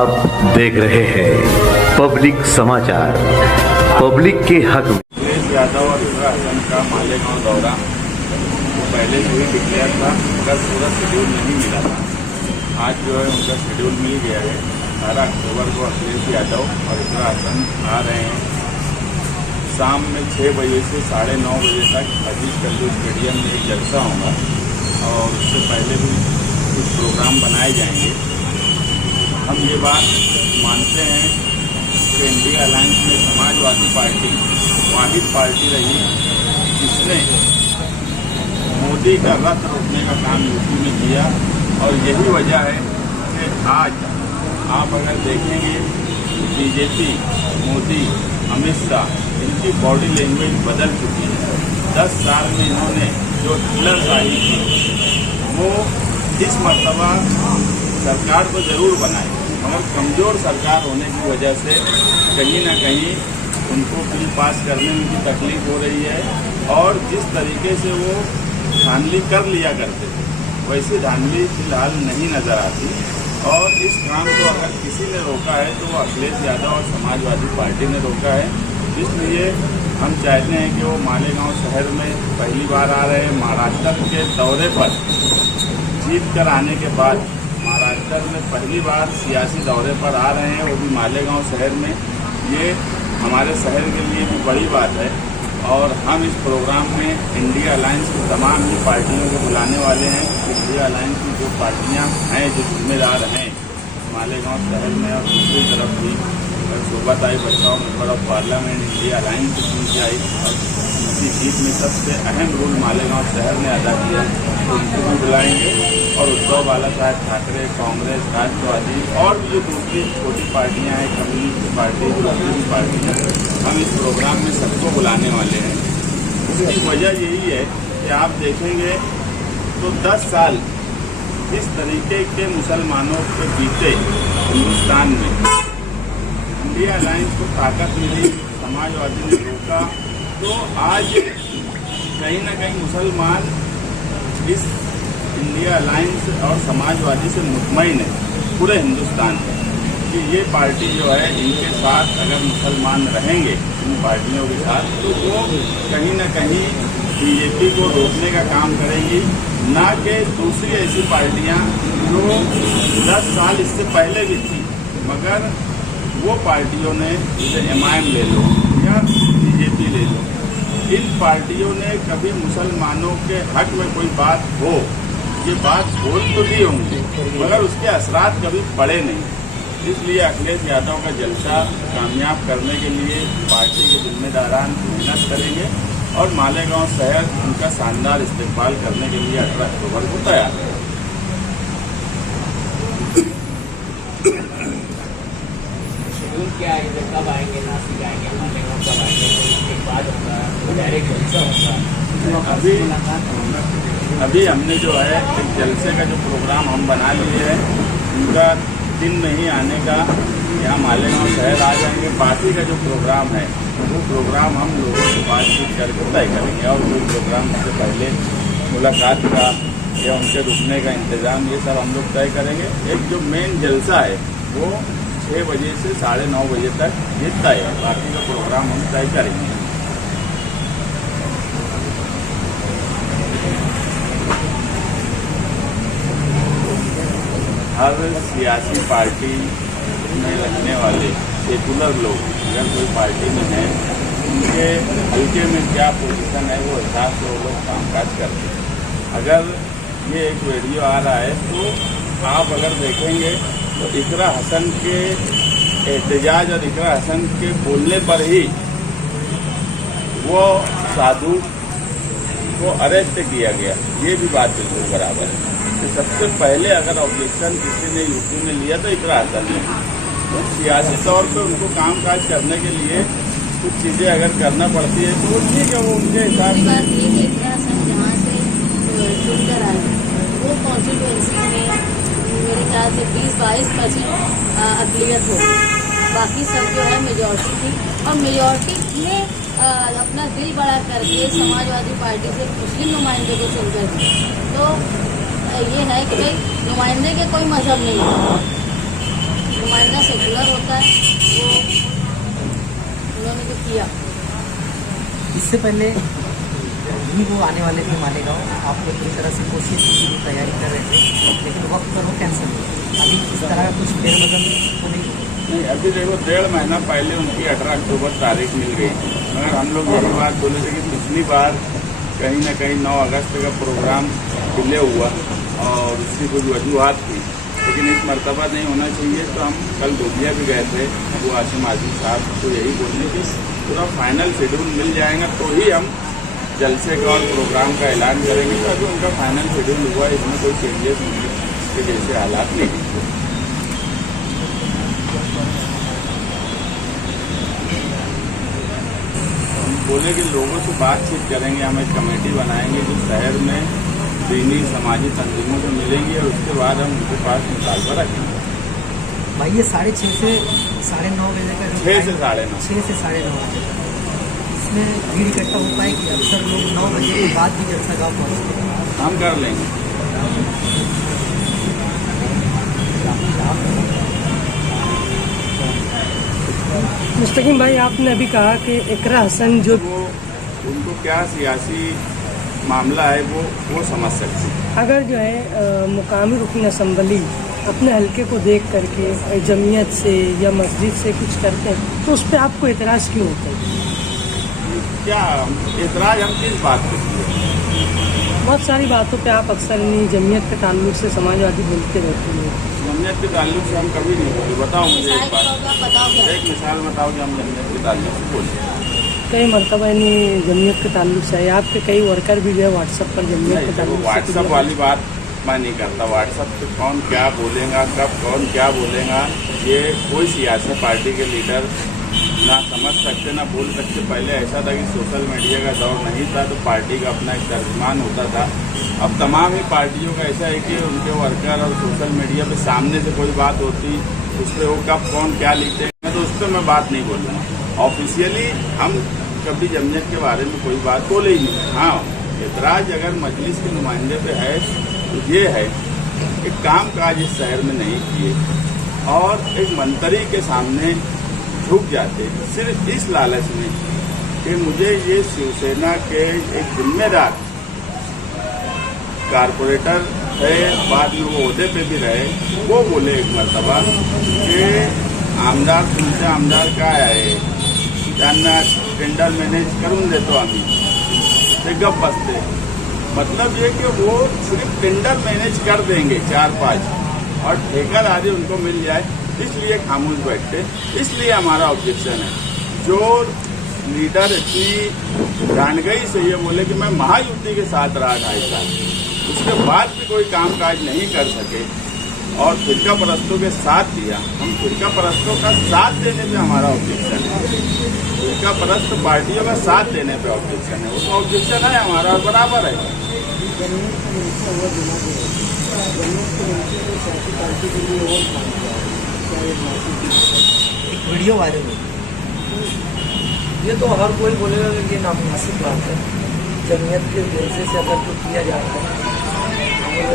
आप देख रहे हैं पब्लिक समाचार, पब्लिक के हक में। अखिलेश यादव और इकरा हसन का मालेगांव दौरा तो पहले से ही डिक्लेयर था, मगर पूरा शेड्यूल नहीं मिला था। आज जो है उनका शेड्यूल मिल गया है। 18 अक्टूबर को अखिलेश यादव और इकरा हसन आ रहे हैं। शाम में 6 बजे से 9:30 बजे तक अजीज कल्लू स्टेडियम में एक जलसा होगा और उससे पहले भी कुछ प्रोग्राम बनाए जाएंगे। हम ये बात मानते हैं कि इंडिया अलायंस में समाजवादी पार्टी वाहिद पार्टी रही जिसने मोदी का रथ रोकने का काम यूपी में किया, और यही वजह है कि आज आप अगर देखेंगे बीजेपी, मोदी, अमित शाह, इनकी बॉडी लैंग्वेज बदल चुकी है। 10 साल में इन्होंने जो ढिल्लरशाही की वो इस मर्तबा सरकार को जरूर बनाए, मगर कमज़ोर सरकार होने की वजह से कहीं ना कहीं उनको बिल पास करने में भी तकलीफ हो रही है। और जिस तरीके से वो धांधली कर लिया करते थे वैसी धांधली फिलहाल नहीं नज़र आती। और इस काम को अगर किसी ने रोका है तो वो अखिलेश यादव और समाजवादी पार्टी ने रोका है। इसलिए हम चाहते हैं कि वो मालेगांव शहर में पहली बार आ रहे हैं। महाराष्ट्र के दौरे पर जीत कर आने के बाद महाराष्ट्र में पहली बार सियासी दौरे पर आ रहे हैं, वो भी मालेगांव शहर में। ये हमारे शहर के लिए भी बड़ी बात है। और हम इस प्रोग्राम में इंडिया अलायंस की तमाम ही पार्टियों को बुलाने वाले हैं। इंडिया अलायंस की जो पार्टियां हैं, जो जिम्मेदार हैं मालेगांव शहर में, और दूसरी तरफ भी सोबत आई बचाओ member of parliament India alliance की टीम से आई, और उनकी जीत में सबसे अहम रोल मालेगांव शहर ने अदा किया, तो उनको भी बुलाएंगे। और उद्धव बाला साहब ठाकरे, कांग्रेस, राष्ट्रवादी और भी जो दूसरी छोटी पार्टियां हैं, कम्युनिस्ट पार्टी, दूसरी भी पार्टियां, हम इस प्रोग्राम में सबको बुलाने वाले हैं। इसकी वजह यही है कि आप देखेंगे तो 10 साल इस तरीके के मुसलमानों के बीते हिंदुस्तान में इंडिया अलायंस को ताकत मिली, समाजवादी ने रोका, तो आज कहीं ना कहीं मुसलमान इस इंडिया अलायंस और समाजवादी से मुतमईन है पूरे हिंदुस्तान में कि ये पार्टी जो है इनके साथ अगर मुसलमान रहेंगे, इन पार्टियों के साथ, तो वो कहीं ना कहीं बीजेपी को रोकने का काम करेंगी, ना कि दूसरी ऐसी पार्टियां जो 10 साल इससे पहले भी थी, मगर वो पार्टियों ने, जैसे MIM ले लो या बीजेपी ले लो, इन पार्टियों ने कभी मुसलमानों के हक में कोई बात हो, ये बात बोल तो दी होंगी, मगर उसके असरात कभी पड़े नहीं। इसलिए अखिलेश यादव का जलसा कामयाब करने के लिए पार्टी के जिम्मेदारान मेहनत करेंगे और मालेगांव शहर उनका शानदार इस्तेमाल करने के लिए 18 अक्टूबर को तैयार है। क्या है, कब आएंगे, नासिक आएंगे, मालेगांव कब आएंगे, उसके बाद होगा डायरेक्ट जलसा होगा? अभी हमने जो है एक जलसे का जो प्रोग्राम हम बना लिए हैं, उनका दिन नहीं आने का, यहाँ मालेगांव शहर आ जाएंगे। बाकी का जो प्रोग्राम है वो प्रोग्राम हम लोगों से बातचीत करके तय करेंगे, और कोई प्रोग्राम से पहले मुलाकात का या उनके रुकने का इंतज़ाम, ये सब हम लोग तय करेंगे। एक जो मेन जलसा है वो 6 बजे से 9:30 बजे तक ये तय है, बाकी का प्रोग्राम हम तय करेंगे। हर सियासी पार्टी में रहने वाले सेकुलर लोग अगर कोई पार्टी में हैं, उनके हल्के में क्या पोजीशन है वो हिसाब से वो लोग कामकाज करते हैं। अगर ये एक वीडियो आ रहा है तो आप अगर देखेंगे तो इकरा हसन के एहतजाज और इकरा हसन के बोलने पर ही वो साधु को अरेस्ट किया गया, ये भी बात बिल्कुल बराबर है। तो सबसे पहले अगर ऑब्जेक्शन किसी ने यूपी में लिया तो इकरा हसन ने, तो सियासी तौर पे उनको कामकाज करने के लिए कुछ चीज़ें अगर करना पड़ती है तो ठीक है, वो उनके हिसाब से। इकरा हसन जहाँ से चुनकर आए वो कॉन्स्टिट्यूंसी में मेरे ख्याल से 20-22% अकलियत हो गई, बाकी सब जो है मेजॉरिटी थी, और मेजॉरिटी में अपना दिल बड़ा करके समाजवादी पार्टी से मुस्लिम नुमाइंदे को चुनकर तो ये है कि भाई नुमाइंदे के कोई मजहब नहीं है, नुमाइंदा सेकुलर होता है, वो उन्होंने तो किया। इससे पहले भी वो आने वाले थे मालेगांव, आप लोग पूरी तरह से कोशिश की तैयारी कर रहे थे, लेकिन वक्त पर वो कैंसिल हुआ। अभी इस तरह का कुछ फेरबदल तो नहीं? अभी देखो 1.5 महीना पहले उनकी 18 अक्टूबर तारीख मिल गई थी, मगर हम लोग यही बात बोले थे कि पिछली बार कहीं ना कहीं 9 अगस्त का प्रोग्राम डिले हुआ और उसकी कुछ वजूहत थी, लेकिन इस मरतबा नहीं होना चाहिए। तो हम कल गोदिया भी गए थे अबू आसिम आजमी साहब को यही बोलने की पूरा फाइनल शेड्यूल मिल जाएगा तो ही हम जलसे का और प्रोग्राम का ऐलान करेंगे। तो अभी उनका फाइनल शेड्यूल हुआ, इसमें कोई चेंजेस के जैसे हालात नहीं हैं। हम बोले कि लोगों से बातचीत करेंगे, हम एक कमेटी बनाएंगे जो शहर में दीनी समाजी तंजीमों से मिलेंगी और उसके बाद हम उनके पास मुतालबा रखेंगे। भाई ये 6:30 से 9:30 बजे का 6 से 9:30 6 से 9:30 बजे तक इसमें भीड़ इकट्ठा होता है कि अक्सर लोग 9 बजे के बाद भी जलसा गाँव पहुँचते हैं? हम कर लेंगे। मुस्तकीम भाई, आपने अभी कहा कि इकरा हसन जो वो उनको क्या सियासी मामला है वो समझ सकते हैं। अगर जो है मुकामी रुकन असम्बली अपने हलके को देख करके जमीयत से या मस्जिद से कुछ करते हैं तो उस पर आपको एतराज़ क्यों होता है? क्या एतराज़ हम किस बात पे किए? बहुत सारी बातों पे आप अक्सर इन्हीं जमीयत के ताल्लुक से समाजवादी बोलते रहते हैं। जमीयत के ताल्लुक से हम कभी नहीं बोले। बताओ मुझे एक बात, बताओ क्या? एक मिसाल बताओ कि हम जमीयत के ताल्लुक से बोले। कई मरतबा इन्हीं जमीयत के ताल्लुक से है, आपके कई वर्कर भी जो है व्हाट्सएप पर जमीयत के नहीं, ताल्लुक से व्हाट्सएप वाली बात मैं नहीं करता। व्हाट्सएप पे कौन क्या बोलेगा, कब कौन क्या बोलेगा, ये कोई सियासी पार्टी के लीडर ना समझ सकते ना बोल सकते। पहले ऐसा था कि सोशल मीडिया का दौर नहीं था तो पार्टी का अपना एक तर्जुमान होता था। अब तमाम ही पार्टियों का ऐसा है कि उनके वर्कर और सोशल मीडिया पे सामने से कोई बात होती उस पर वो कब कौन क्या लिखते हैं तो उस पर मैं बात नहीं बोलूँगा। ऑफिशियली हम कभी जमीयत के बारे में कोई बात बोले ही नहीं। हाँ, एतराज़ अगर मजलिस के नुमाइंदे पे है तो ये है कि काम काज इस शहर में नहीं किए और एक मंत्री के सामने झुक जाते सिर्फ इस लालच में कि मुझे ये शिवसेना के एक जिम्मेदार कारपोरेटर है, बाद में वो ओहदे पे भी रहे, वो बोले एक मरतबा कि आमदार तुमचे आमदार काय आहे त्यांना टेंडर मैनेज करून देतो आम्ही, ते गप बसते। मतलब ये कि वो सिर्फ टेंडर मैनेज कर देंगे 4-5 और ठेकर आदि उनको मिल जाए, इसलिए खामोश बैठते। इसलिए हमारा ऑब्जेक्शन है। जो लीडर इतनी जानगई से ये बोले कि मैं महायुति के साथ रहा 2.5 साल, उसके बाद भी कोई कामकाज नहीं कर सके और फिरका परस्तों के साथ दिया। हम फिरका परस्तों का साथ देने पे हमारा ऑब्जेक्शन है। फिरका परस्त पार्टियों का साथ देने पे ऑब्जेक्शन है, उसका ऑब्जेक्शन है हमारा और बराबर है। एक वीडियो वायरल हुई, ये तो हर कोई बोलेगा कि ये नामुनासिब बात है। जमीयत के जलसे से अगर तो किया जा रहा है और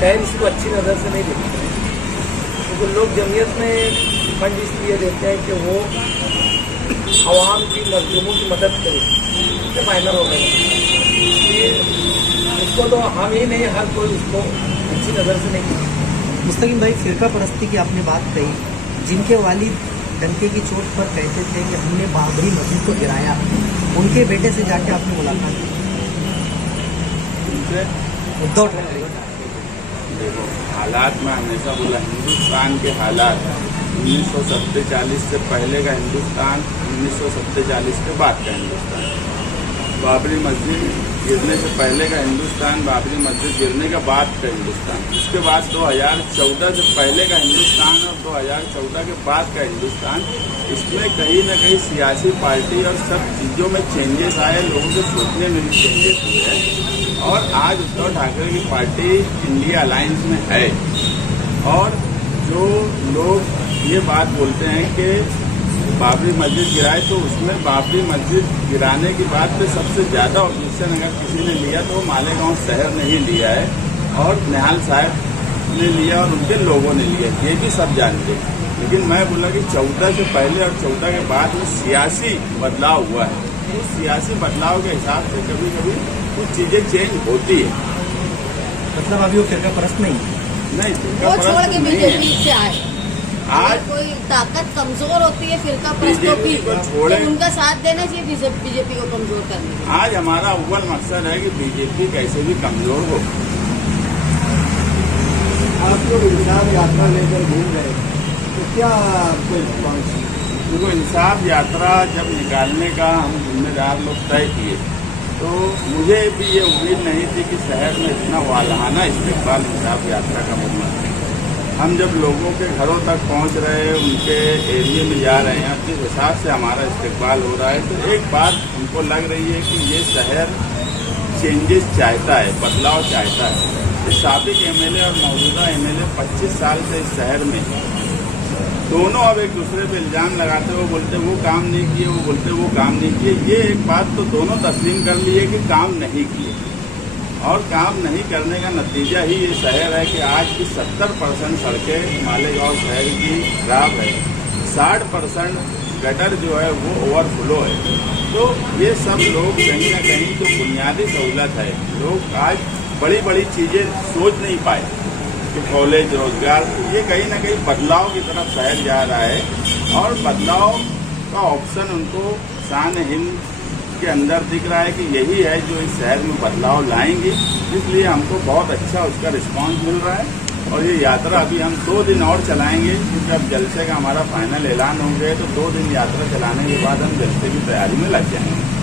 खैर इसको अच्छी नज़र से नहीं देखते हैं, क्योंकि लोग जमीयत में फंड इसलिए देते हैं कि वो आवाम की मजलूमों की मदद करे, इससे फाइनल हो गया। इसको तो हम ही नहीं, हर कोई उसको अच्छी नज़र से नहीं देखते। मुस्तकीम भाई, फिरका परस्ती की आपने बात कही, जिनके वालिद डंके की चोट पर कहते थे कि हमने बाबरी मस्जिद को गिराया, उनके बेटे से जाके आपने मुलाकात की? उद्धव ठाकरे। देखो, हालात में हमेशा बोला, हिंदुस्तान के हालात 1947 से पहले का हिंदुस्तान, 1947 के बाद का हिंदुस्तान। बाबरी मस्जिद गिरने से पहले का हिंदुस्तान, बाबरी मस्जिद गिरने के बाद का हिंदुस्तान, उसके बाद 2014 से पहले का हिंदुस्तान और 2014 के बाद का हिंदुस्तान। इसमें कहीं ना कहीं सियासी पार्टी और सब चीज़ों में चेंजेस आए, लोगों के सोचने में भी चेंजेस हुए हैं और आज उद्धव ठाकरे की पार्टी इंडिया अलायंस में है। और जो लोग ये बात बोलते हैं कि बाबरी मस्जिद गिराए, तो उसमें बाबरी मस्जिद गिराने की बात पे सबसे ज़्यादा ऑब्जेक्शन अगर किसी ने लिया तो मालेगांव शहर ने ही लिया है और निहाल साहब उसने लिया और उनके लोगों ने लिया, ये भी सब जानते हैं। लेकिन मैं बोला कि 14 से पहले और 14 के बाद में सियासी बदलाव हुआ है। उस सियासी बदलाव के हिसाब से कभी कभी कुछ चीजें चेंज होती है। मतलब अभी वो फिरका परस्त नहीं नहीं, वो छोड़ के नहीं है। बीजेपी से आए। आज कोई ताकत कमजोर होती है फिरका परस्तों की, बीजेपी को छोड़े। तो उनका साथ देना चाहिए बीजेपी को कमजोर करने के लिए। आज हमारा अव्वल मकसद है कि बीजेपी कैसे भी कमजोर हो। आप लोग इंसाफ यात्रा लेकर घूम रहे तो क्या आपको रिस्पॉन्स? देखो, इंसाफ यात्रा जब निकालने का हम जिम्मेदार लोग तय किए तो मुझे भी ये उम्मीद नहीं थी कि शहर में इतना वालहाना इस्तेकबाल इंसाफ यात्रा का होना। हम जब लोगों के घरों तक पहुंच रहे हैं, उनके एरिया में जा रहे हैं, जिस हिसाब से हमारा इस्तेकबाल हो रहा है, तो एक बात हमको लग रही है कि ये शहर चेंजेस चाहता है, बदलाव चाहता है। इस साबिक एमएलए और मौजूदा एमएलए 25 साल से इस शहर में दोनों अब एक दूसरे पे इल्जाम लगाते, वो बोलते वो काम नहीं किए, वो बोलते वो काम नहीं किए। ये एक बात तो दोनों तस्लीम कर लिए कि काम नहीं किए, और काम नहीं करने का नतीजा ही ये शहर है कि आज की 70% सड़कें मालेगांव शहर की खराब है, 60% गटर जो है वो ओवरफ्लो है। तो ये सब लोग कहीं ना कहीं जो बुनियादी सहूलत है, लोग आज बड़ी बड़ी चीज़ें सोच नहीं पाए कि कॉलेज, रोजगार, ये कहीं ना कहीं बदलाव की तरफ शहर जा रहा है। और बदलाव का ऑप्शन उनको शान हिंद के अंदर दिख रहा है कि यही है जो इस शहर में बदलाव लाएंगे। इसलिए हमको बहुत अच्छा उसका रिस्पांस मिल रहा है। और ये यात्रा अभी हम 2 दिन और चलाएंगे, क्योंकि अब जलसे का हमारा फाइनल ऐलान हो गया है। तो 2 दिन यात्रा चलाने के बाद हम जलसे की तैयारी में लग जाएंगे।